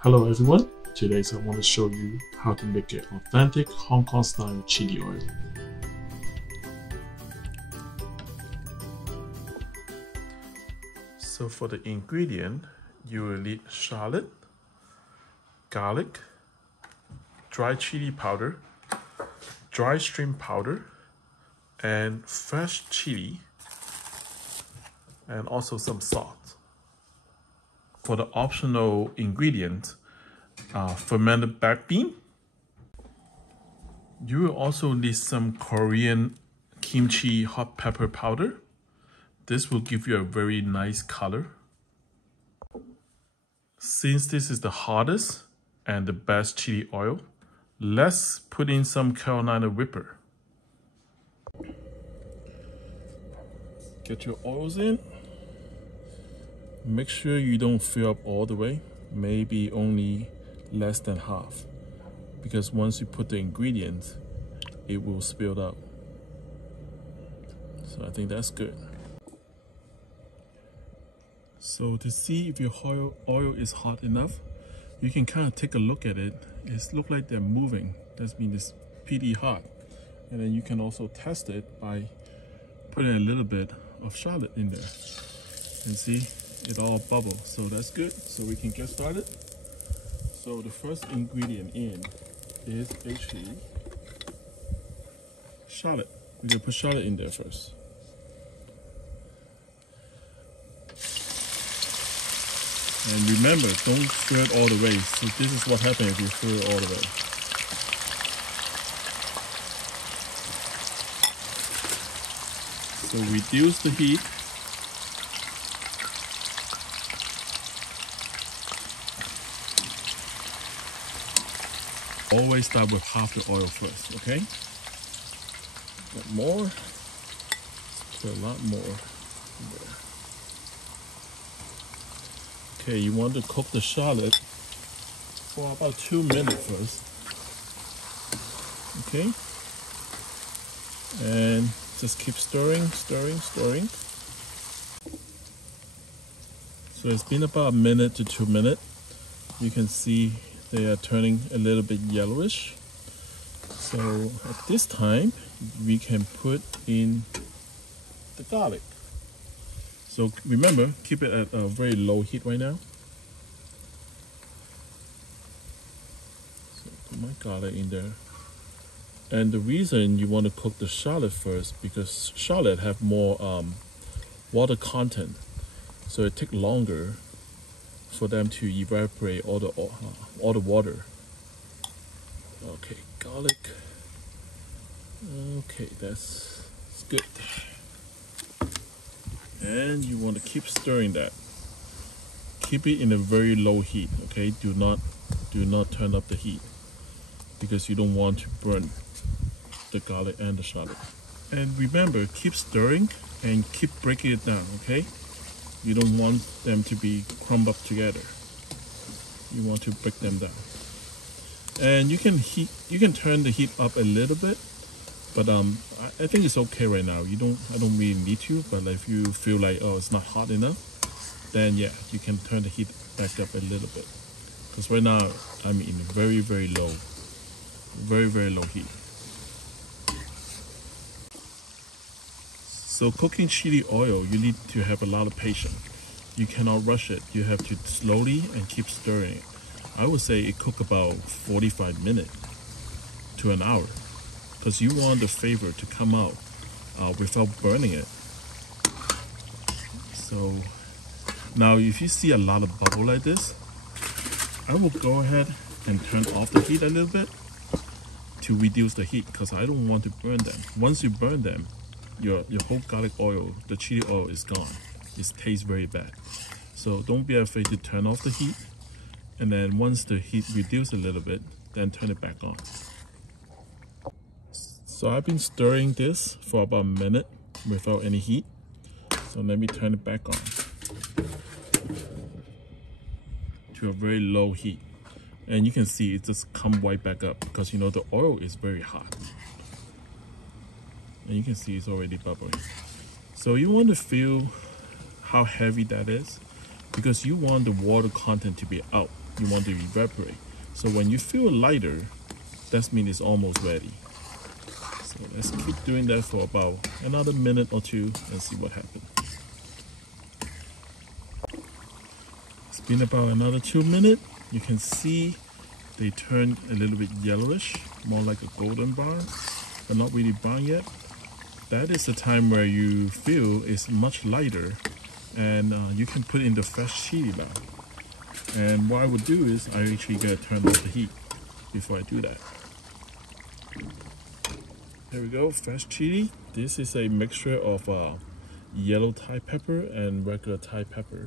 Hello everyone, today I want to show you how to make an authentic Hong Kong style chili oil. So for the ingredient, you will need shallot, garlic, dry chili powder, dry shrimp powder, and fresh chili, and also some salt. For the optional ingredient, fermented black bean. You will also need some Korean kimchi hot pepper powder. This will give you a very nice color. Since this is the hottest and the best chili oil, let's put in some Carolina Reaper. Get your oils in. Make sure you don't fill up all the way, maybe only less than half, because once you put the ingredients, it will spill out. So I think that's good. So to see if your oil is hot enough, you can kind of take a look at it. It looks like they're moving. That means it's pretty hot. And then you can also test it by putting a little bit of shallot in there. And see, it all bubbles, so that's good. So we can get started. So the first ingredient in is actually shallot. We're gonna put shallot in there first. And remember, don't stir it all the way. So this is what happens if you stir it all the way. So reduce the heat. Always start with half the oil first, okay? Got more. Put a lot more in there. Okay, you want to cook the shallot for about 2 minutes first. Okay? And just keep stirring, stirring, stirring. So it's been about 1 minute to 2 minutes. You can see they are turning a little bit yellowish. So at this time, we can put in the garlic. So remember, keep it at a very low heat right now. So put my garlic in there. And the reason you want to cook the shallot first, because shallot have more water content. So it takes longer for them to evaporate all the water. Okay, garlic. Okay, that's good. And you want to keep stirring that. Keep it in a very low heat. Okay, do not turn up the heat, because you don't want to burn the garlic and the shallot. And remember, keep stirring and keep breaking it down. Okay. You don't want them to be crumbled up together. You want to break them down. And you can turn the heat up a little bit, but I think it's okay right now. I don't really need to, but if you feel like, oh, it's not hot enough, then yeah, you can turn the heat back up a little bit. Because right now I'm in very, very low heat. So cooking chili oil, you need to have a lot of patience. You cannot rush it. You have to slowly and keep stirring. I would say it cook about 45 minutes to an hour, because you want the flavor to come out without burning it. So now if you see a lot of bubble like this, I will go ahead and turn off the heat a little bit to reduce the heat, because I don't want to burn them. Once you burn them, your whole garlic oil, the chili oil is gone. It tastes very bad. So don't be afraid to turn off the heat. And then once the heat reduces a little bit, then turn it back on. So I've been stirring this for about 1 minute without any heat. So let me turn it back on to a very low heat. And you can see it just come right back up, because you know the oil is very hot. And you can see it's already bubbling. So you want to feel how heavy that is, because you want the water content to be out. you want to evaporate. So when you feel lighter, that means it's almost ready. So let's keep doing that for about another minute or two and see what happens. It's been about another 2 minutes. You can see they turn a little bit yellowish, more like a golden brown, but not really brown yet. That is the time where you feel it's much lighter, and you can put in the fresh chili now. And what I would do is I actually gotta turn off the heat before I do that. There we go, fresh chili. This is a mixture of yellow Thai pepper and regular Thai pepper.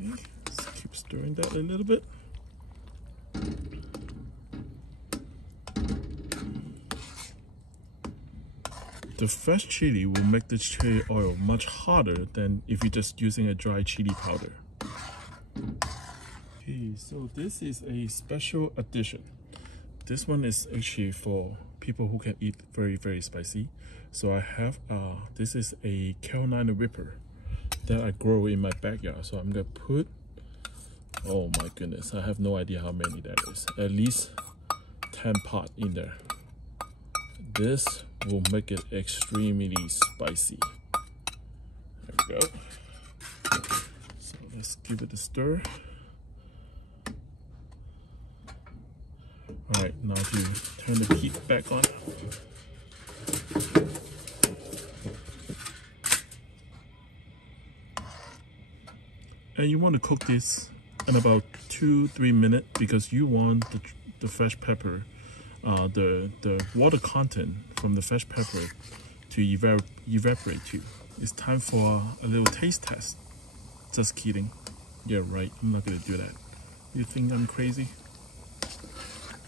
Let's keep stirring that a little bit. The fresh chili will make the chili oil much hotter than if you're just using a dry chili powder. Okay, so this is a special addition. This one is actually for people who can eat very, very spicy. So I have, this is a Carolina Reaper that I grow in my backyard. So I'm gonna put, oh my goodness, I have no idea how many that is. At least 10 pot in there. This will make it extremely spicy. There we go. So let's give it a stir. All right, now to turn the heat back on. And you want to cook this in about 2-3 minutes because you want the fresh pepper, the water content from the fresh pepper to evaporate too. It's time for a little taste test. Just kidding. Yeah, right, I'm not gonna do that. You think I'm crazy?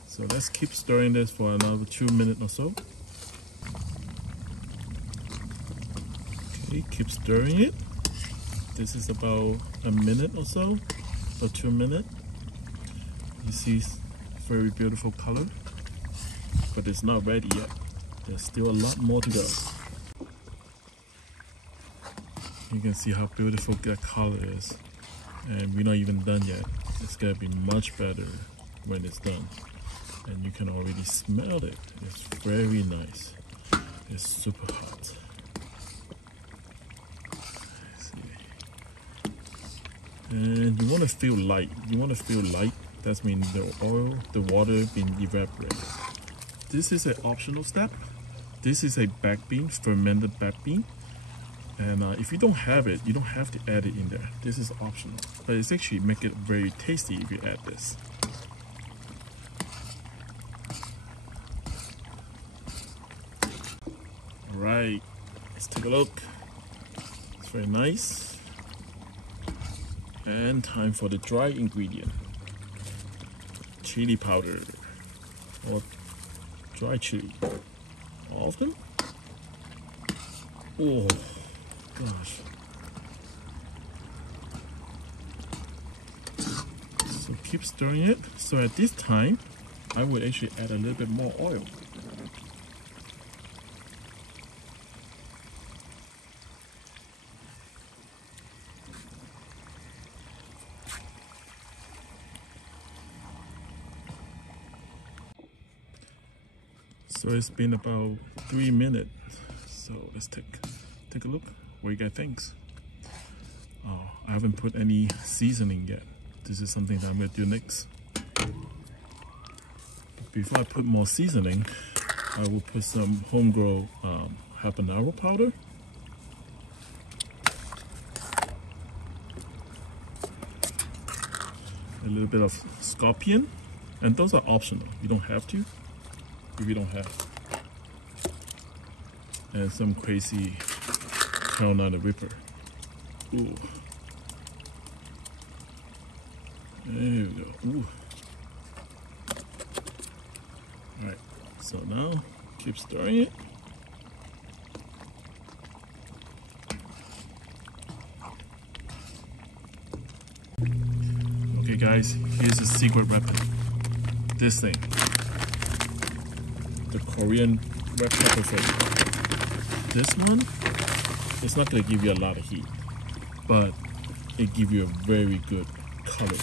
So let's keep stirring this for another 2 minutes or so. Okay, keep stirring it. This is about a minute or so, or 2 minutes. You see very beautiful color, but it's not ready yet. There's still a lot more to go. You can see how beautiful that color is. And we're not even done yet. It's gonna be much better when it's done. And you can already smell it. It's very nice. It's super hot. And you want to feel light. You want to feel light. That means the oil, the water being evaporated. This is an optional step. This is a back bean, fermented back bean. And if you don't have it, you don't have to add it in there. This is optional, but it's actually make it very tasty if you add this. All right, let's take a look. It's very nice. And time for the dry ingredient. Chili powder or dry chili. All of them? Oh gosh. So keep stirring it. So at this time, I would actually add a little bit more oil. So it's been about 3 minutes. So let's take a look. What you guys think? Oh, I haven't put any seasoning yet. This is something that I'm gonna do next. Before I put more seasoning, I will put some homegrown habanero powder. A little bit of scorpion, and those are optional. You don't have to if you don't have. And some crazy Carolina Reaper. Ooh. There we go. Ooh. Alright, so now keep stirring it. Okay guys, here's a secret weapon. This thing. The Korean red pepper flake. This one, it's not going to give you a lot of heat, but it gives you a very good color.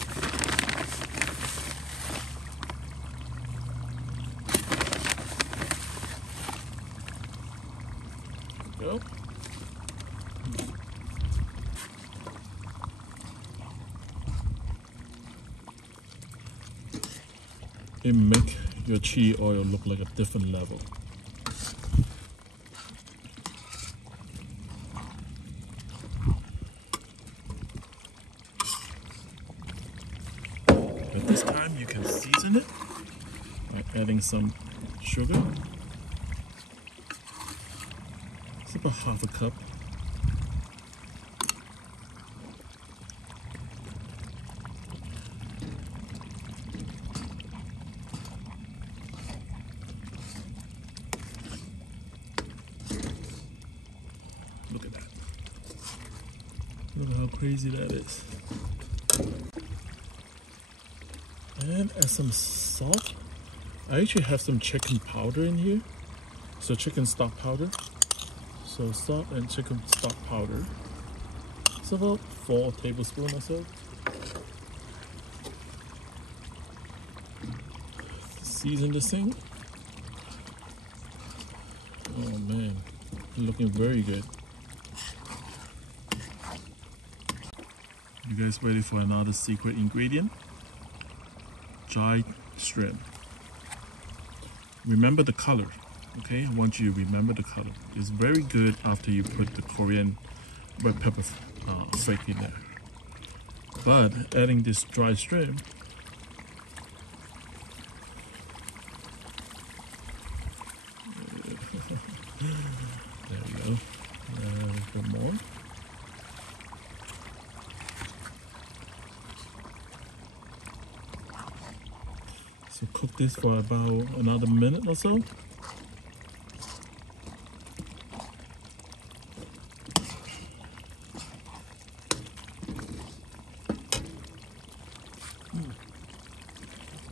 There we go. It make your chili oil look like a different level. But this time you can season it by adding some sugar. It's about half a cup. Look at that. Look at how crazy that is. And add some salt. I actually have some chicken powder in here. So chicken stock powder. So salt and chicken stock powder. It's about 4 tablespoons or so. Season this thing. Oh man, looking very good. You guys ready for another secret ingredient? Dried shrimp. Remember the color, okay? I want you to remember the color. It's very good after you put the Korean red pepper flake in there. But adding this dried shrimp, there we go. A bit more. So cook this for about another minute or so.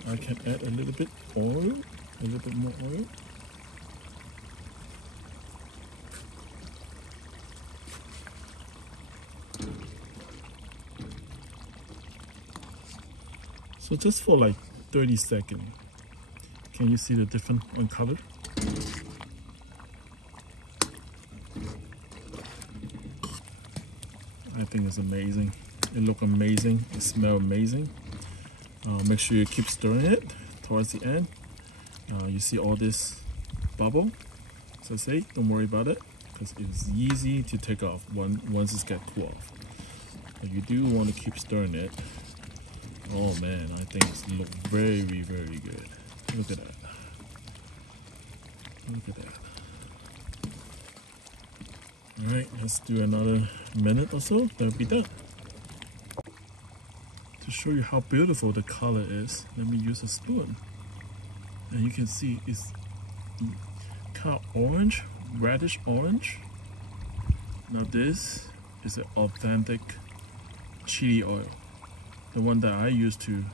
I can add a little bit oil, a little bit more oil. So just for like 30 seconds. Can you see the difference on color? I think it's amazing. It looks amazing. It smells amazing. Make sure you keep stirring it towards the end. You see all this bubble. So I say, don't worry about it because it's easy to take off once it's get cool off. But you do want to keep stirring it. Oh man, I think it's look very, very good. Look at that. Look at that. Alright, let's do another minute or so. That'll be done. To show you how beautiful the color is, let me use a spoon. And you can see it's kind of orange, reddish orange. Now this is an authentic chili oil. The one that I used to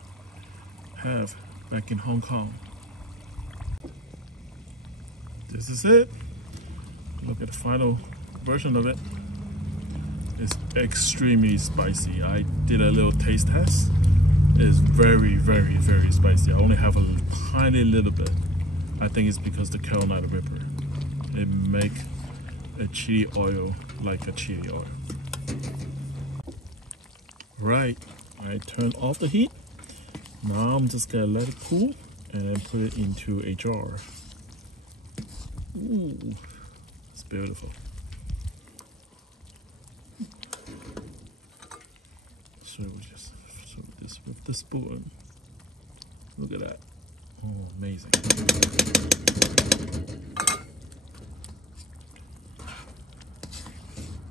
have back in Hong Kong. This is it. Look at the final version of it. It's extremely spicy. I did a little taste test. It's very, very, very spicy. I only have a tiny little bit. I think it's because the Carolina Reaper. It make a chili oil like a chili oil. Right. I turn off the heat. Now I'm just gonna let it cool and then put it into a jar. Ooh, it's beautiful. So we just serve this with the spoon. Look at that. Oh, amazing.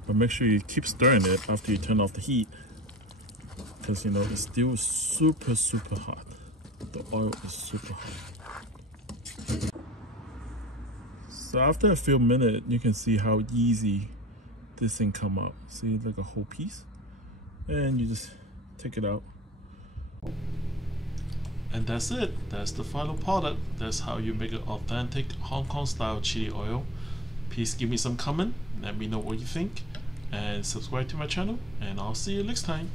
But make sure you keep stirring it after you turn off the heat. Because you know it's still super, super hot. The oil is super hot. So after a few minutes, you can see how easy this thing come out. See, like a whole piece. And you just take it out. And that's it. That's the final product. That's how you make an authentic Hong Kong style chili oil. Please give me some comment. Let me know what you think. And subscribe to my channel. And I'll see you next time.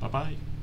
Bye bye.